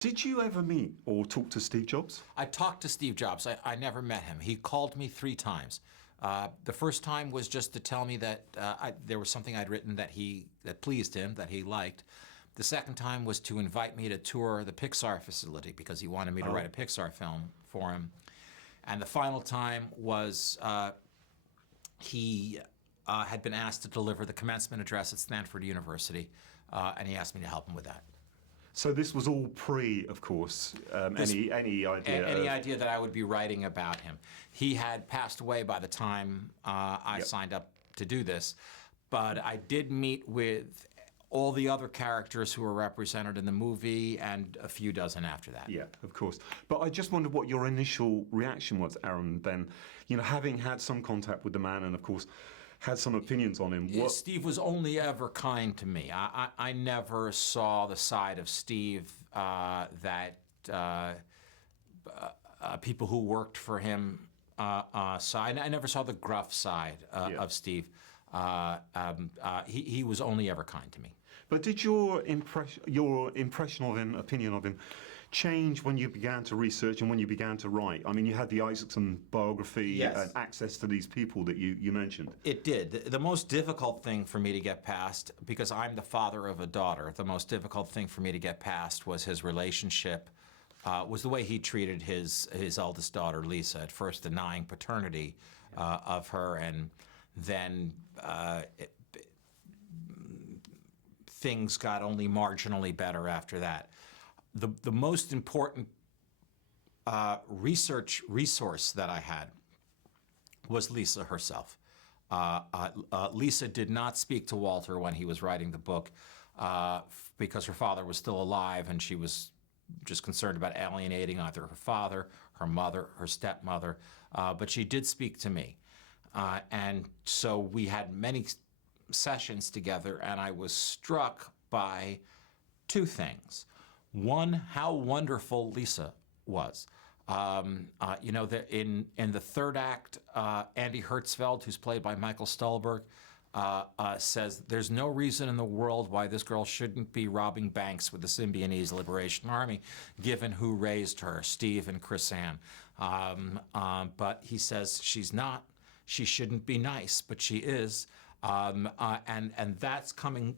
Did you ever meet or talk to Steve Jobs? I talked to Steve Jobs. I never met him. He called me 3 times. The first time was just to tell me that there was something I'd written that pleased him, that he liked. The second time was to invite me to tour the Pixar facility because he wanted me to write a Pixar film for him. And the final time was he had been asked to deliver the commencement address at Stanford University, and he asked me to help him with that. So this was all pre, of course, any idea? Any idea that I would be writing about him. He had passed away by the time I signed up to do this, but I did meet with all the other characters who were represented in the movie and a few dozen after that. Yeah, of course. But I just wondered what your initial reaction was, Aaron, then, having had some contact with the man and, of course, had some opinions on him. Steve was only ever kind to me. I never saw the side of Steve that people who worked for him saw. I never saw the gruff side of Steve. He was only ever kind to me. But did your impression of him, opinion of him, change when you began to research and when you began to write? I mean, you had the Isaacson biography and access to these people that you mentioned. It did. The most difficult thing for me to get past, because I'm the father of a daughter, the most difficult thing for me to get past was his relationship, was the way he treated his eldest daughter, Lisa, at first denying paternity of her, and then things got only marginally better after that. The most important research resource that I had was Lisa herself. Lisa did not speak to Walter when he was writing the book because her father was still alive, and she was just concerned about alienating either her father, her mother, her stepmother, but she did speak to me. And so we had many sessions together, and I was struck by 2 things. One, how wonderful Lisa was. In the third act, Andy Hertzfeld, who's played by Michael Stuhlbarg, says there's no reason in the world why this girl shouldn't be robbing banks with the Symbionese Liberation Army, given who raised her, Steve and Chris Ann. But he says she's not. She shouldn't be nice, but she is. And that's coming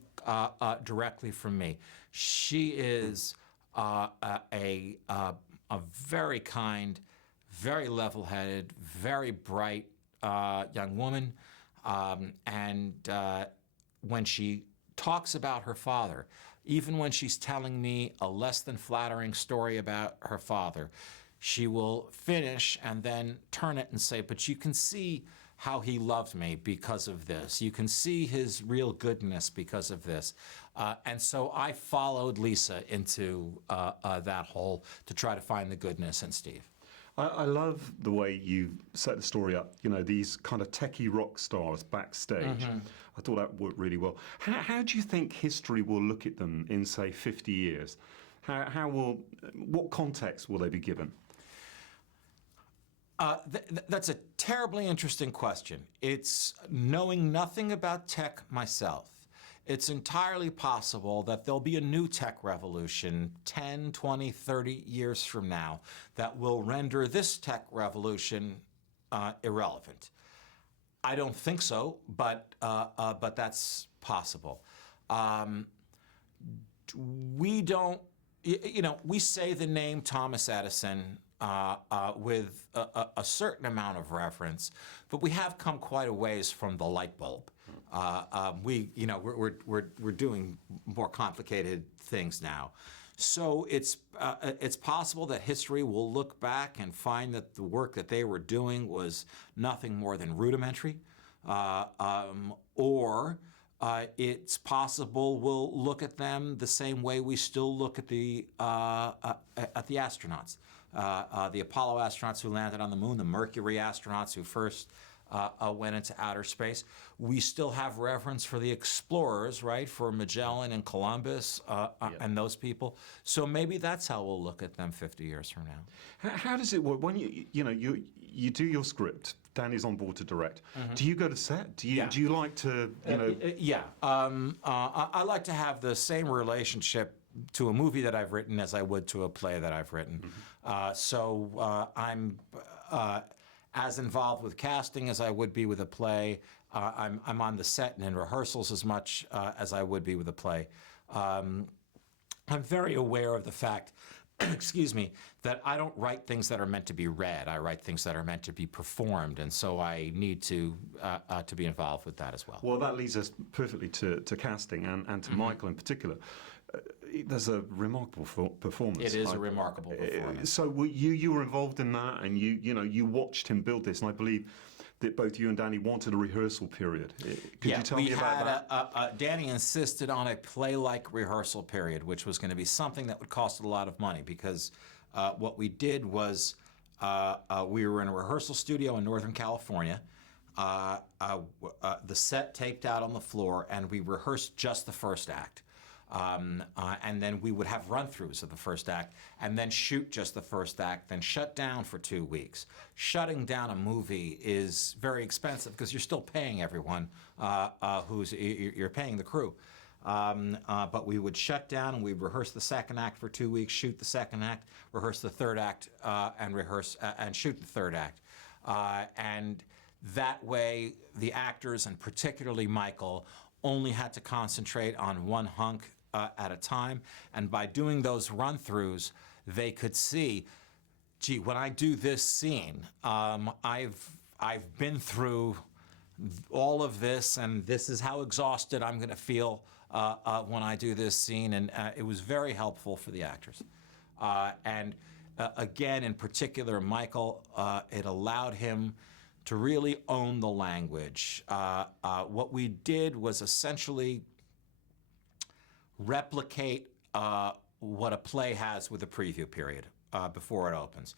directly from me. She is a very kind, very level-headed, very bright young woman. And when she talks about her father, even when she's telling me a less than flattering story about her father, she will finish and then turn it and say, but you can see how he loved me because of this. You can see his real goodness because of this. And so I followed Lisa into that hole to try to find the goodness in Steve. I love the way you set the story up, these kind of techie rock stars backstage. Mm-hmm. I thought that worked really well. How do you think history will look at them in, say, 50 years? What context will they be given? That's a terribly interesting question. It's knowing nothing about tech myself. It's entirely possible that there'll be a new tech revolution 10, 20, 30 years from now that will render this tech revolution irrelevant. I don't think so, but that's possible. We don't, we say the name Thomas Edison with a certain amount of reference, but we have come quite a ways from the light bulb. We're doing more complicated things now. So it's possible that history will look back and find that the work that they were doing was nothing more than rudimentary, or it's possible we'll look at them the same way we still look at the astronauts. The Apollo astronauts who landed on the moon, the Mercury astronauts who first went into outer space. We still have reverence for the explorers, right? For Magellan and Columbus and those people. So maybe that's how we'll look at them 50 years from now. How does it work when you do your script? Danny's on board to direct. Mm-hmm. Do you go to set? Do you like to I like to have the same relationship to a movie that I've written as I would to a play that I've written. I'm as involved with casting as I would be with a play. I'm on the set and in rehearsals as much as I would be with a play. I'm very aware of the fact, excuse me, that I don't write things that are meant to be read. I write things that are meant to be performed, and so I need to be involved with that as well. Well, that leads us perfectly to casting and to Michael in particular. There's a remarkable performance. It is a remarkable performance. So you were involved in that, and you watched him build this, and I believe that both you and Danny wanted a rehearsal period. Could you tell me about that? Danny insisted on a play-like rehearsal period, which was going to be something that would cost a lot of money, because what we did was we were in a rehearsal studio in Northern California. The set taped out on the floor, and we rehearsed just the first act. And then we would have run-throughs of the first act, and then shoot just the first act, then shut down for 2 weeks. Shutting down a movie is very expensive because you're still paying everyone you're paying the crew. But we would shut down and we'd rehearse the second act for 2 weeks, shoot the second act, rehearse the third act, and shoot the third act. And that way, the actors, and particularly Michael, only had to concentrate on one hunk at a time, and by doing those run-throughs, they could see, gee, when I do this scene, I've been through all of this, and this is how exhausted I'm going to feel when I do this scene, and it was very helpful for the actors. Again, in particular, Michael, it allowed him to really own the language. What we did was essentially replicate what a play has with a preview period before it opens.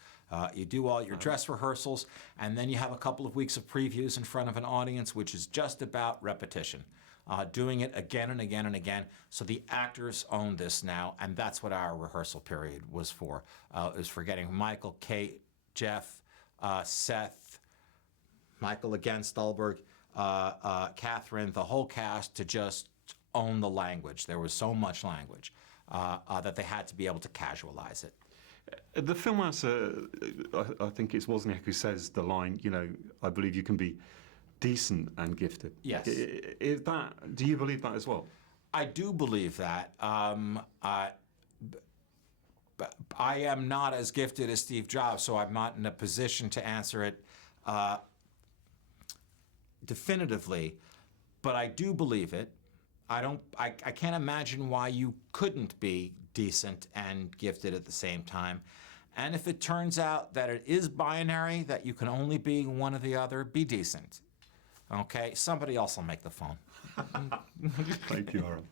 You do all your dress rehearsals, and then you have a couple of weeks of previews in front of an audience, which is just about repetition. Doing it again and again and again. So the actors own this now, and that's what our rehearsal period was for. It was for getting Michael, Kate, Jeff, Seth, Michael again, Stuhlbarg, Katherine, the whole cast to just own the language. There was so much language that they had to be able to casualize it. The film has, I think it's Wozniak who says the line, I believe you can be decent and gifted. Yes. Do you believe that as well? I do believe that. I am not as gifted as Steve Jobs, so I'm not in a position to answer it definitively, but I do believe it. I can't imagine why you couldn't be decent and gifted at the same time. And if it turns out that it is binary, that you can only be one or the other, be decent. Okay? Somebody else will make the phone. Thank you, Aaron.